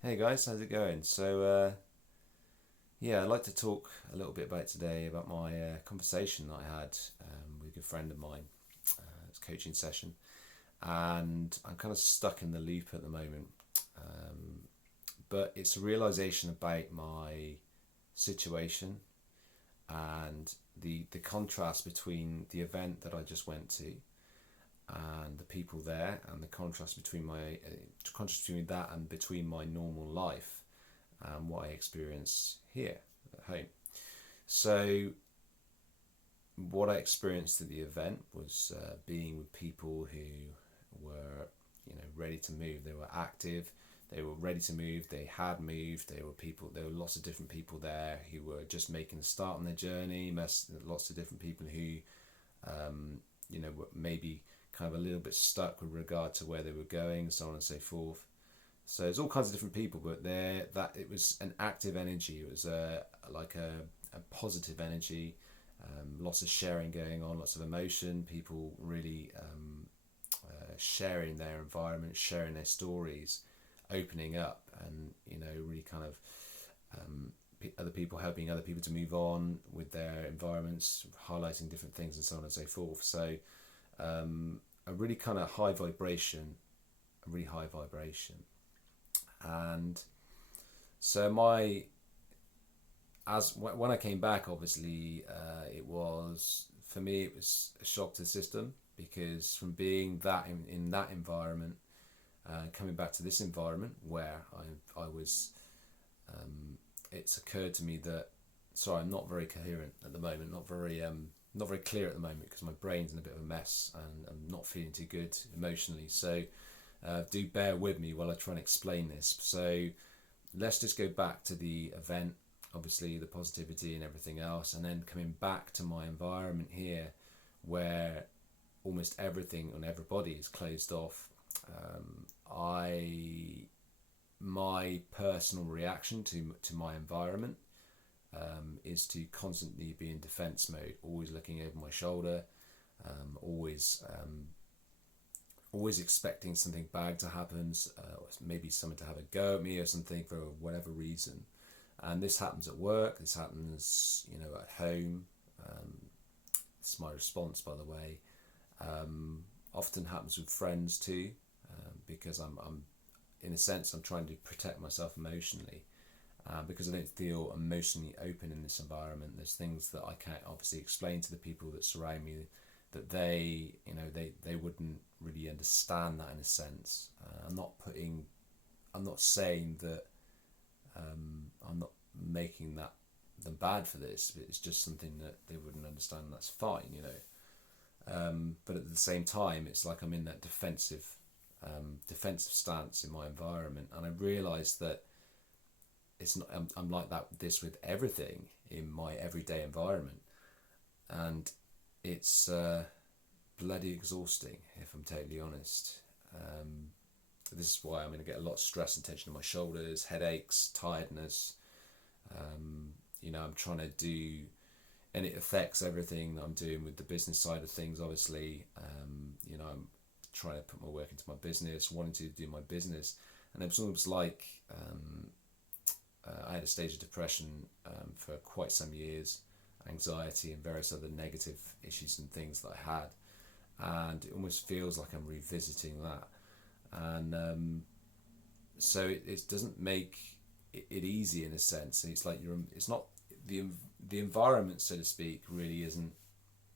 Hey guys, how's it going? Yeah, I'd like to talk a little bit about today about my conversation that I had with a good friend of mine. It's a coaching session, and I'm kind of stuck in the loop at the moment. But it's a realization about my situation and the contrast between the event that I just went to and the people there, and the contrast between contrast between that and between my normal life and what I experience here at home. So, what I experienced at the event was being with people who were, ready to move. They were active. They were ready to move. They had moved. There were people. There were lots of different people there who were just making a start on their journey. Lots of different people who, were maybe kind of a little bit stuck with regard to where they were going, and so on and so forth. So there's all kinds of different people, but there that it was an active energy. It was a positive energy, lots of sharing going on, lots of emotion. People really sharing their environment, sharing their stories, opening up, and really kind of other people helping other people to move on with their environments, highlighting different things, and so on and so forth. So a really kind of high vibration, a really high vibration. And so my as when I came back, obviously, it was for me. It was a shock to the system because from being that in that environment, coming back to this environment where I was, it's occurred to me that sorry, I'm not very coherent at the moment, not very clear at the moment because my brain's in a bit of a mess and I'm not feeling too good emotionally. So do bear with me while I try and explain this. So let's just go back to the event, obviously the positivity and everything else, and then coming back to my environment here where almost everything and everybody is closed off. I My personal reaction to my environment is to constantly be in defense mode, always looking over my shoulder, always always expecting something bad to happen, maybe someone to have a go at me or something for whatever reason. And this happens at work. This happens, at home. It's my response, by the way. Often happens with friends too, because I'm in a sense I'm trying to protect myself emotionally. Because I don't feel emotionally open in this environment. There's things that I can't obviously explain to the people that surround me that they wouldn't really understand that in a sense. I'm not saying that I'm not making them bad for this, but it's just something that they wouldn't understand. And that's fine. But at the same time, it's like I'm in that defensive stance in my environment, and I realised that it's not. I'm like that. This with everything in my everyday environment, and it's bloody exhausting if I'm totally honest. This is why I'm going to get a lot of stress and tension in my shoulders, headaches, tiredness. I'm trying to do, and it affects everything that I'm doing with the business side of things. Obviously, I'm trying to put my work into my business, wanting to do my business, and it was almost like I had a stage of depression for quite some years, anxiety and various other negative issues and things that I had, and it almost feels like I'm revisiting that, and so it doesn't make it easy in a sense. It's like it's not the environment, so to speak, really isn't.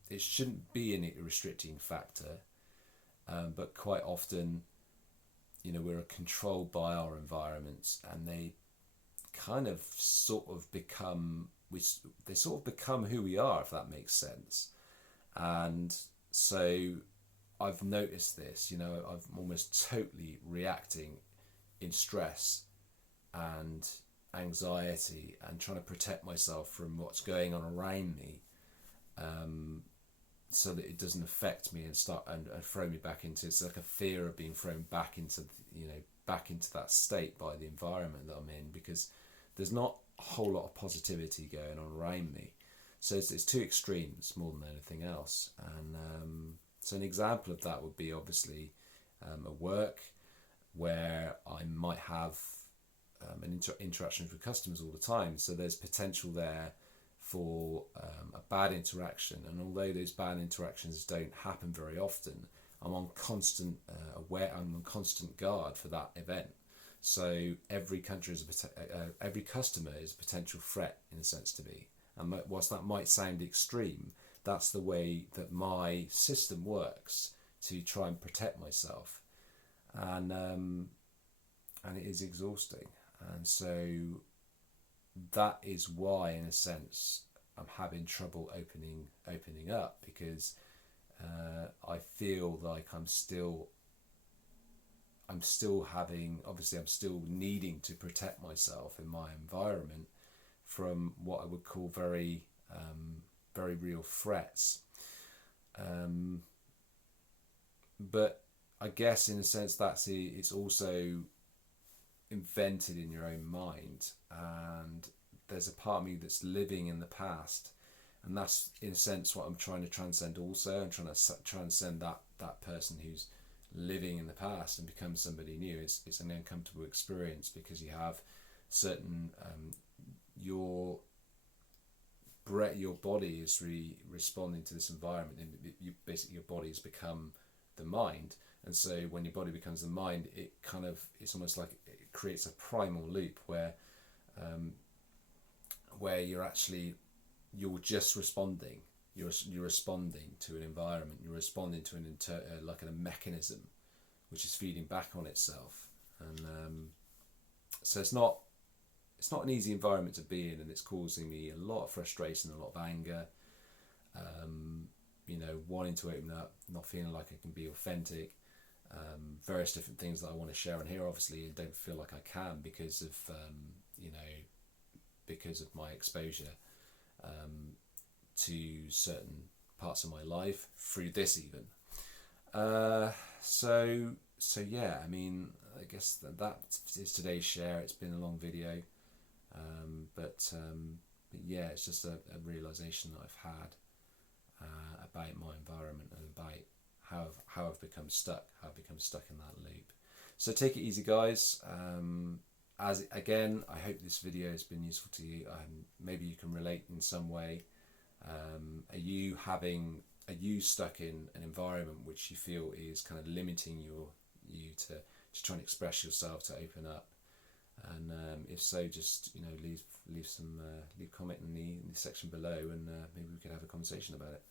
It shouldn't be a restricting factor, but quite often, we're controlled by our environments, and they kind of sort of become they sort of become who we are, if that makes sense. And so I've noticed this. I'm almost totally reacting in stress and anxiety and trying to protect myself from what's going on around me, so that it doesn't affect me and start and throw me back into. It's like a fear of being thrown back into back into that state by the environment that I'm in, because there's not a whole lot of positivity going on around me. So it's two extremes more than anything else. And so an example of that would be obviously at work, where I might have and interactions with customers all the time. So there's potential there for a bad interaction, and although those bad interactions don't happen very often, I'm on constant I'm on constant guard for that event. So every customer is a potential threat in a sense to me. And whilst that might sound extreme, that's the way that my system works to try and protect myself, and it is exhausting. And so that is why, in a sense, I'm having trouble opening up, because I feel like I'm still needing to protect myself in my environment from what I would call very real threats. But I guess in a sense it's also invented in your own mind, and there's a part of me that's living in the past, and that's in a sense what I'm trying to transcend also. I'm trying to transcend that person who's living in the past and become somebody new. It's an uncomfortable experience, because you have certain your body is responding to this environment, and basically your body has become the mind. And so when your body becomes the mind, it's almost like it creates a primal loop where you're just responding. You're responding to an environment. You're responding to like a mechanism which is feeding back on itself. And so it's not an easy environment to be in, and it's causing me a lot of frustration, a lot of anger. Wanting to open up, not feeling like I can be authentic. Various different things that I want to share on here. Obviously, I don't feel like I can because of my exposure to certain parts of my life through this even. So yeah, I mean, I guess that is today's share. It's been a long video, but yeah, it's just a realization that I've had about my environment and about how I've become stuck in that loop. So take it easy, guys. I hope this video has been useful to you. Maybe you can relate in some way. Are you stuck in an environment which you feel is kind of limiting you to try and express yourself, to open up? And if so, just leave comment in the section below, and maybe we could have a conversation about it.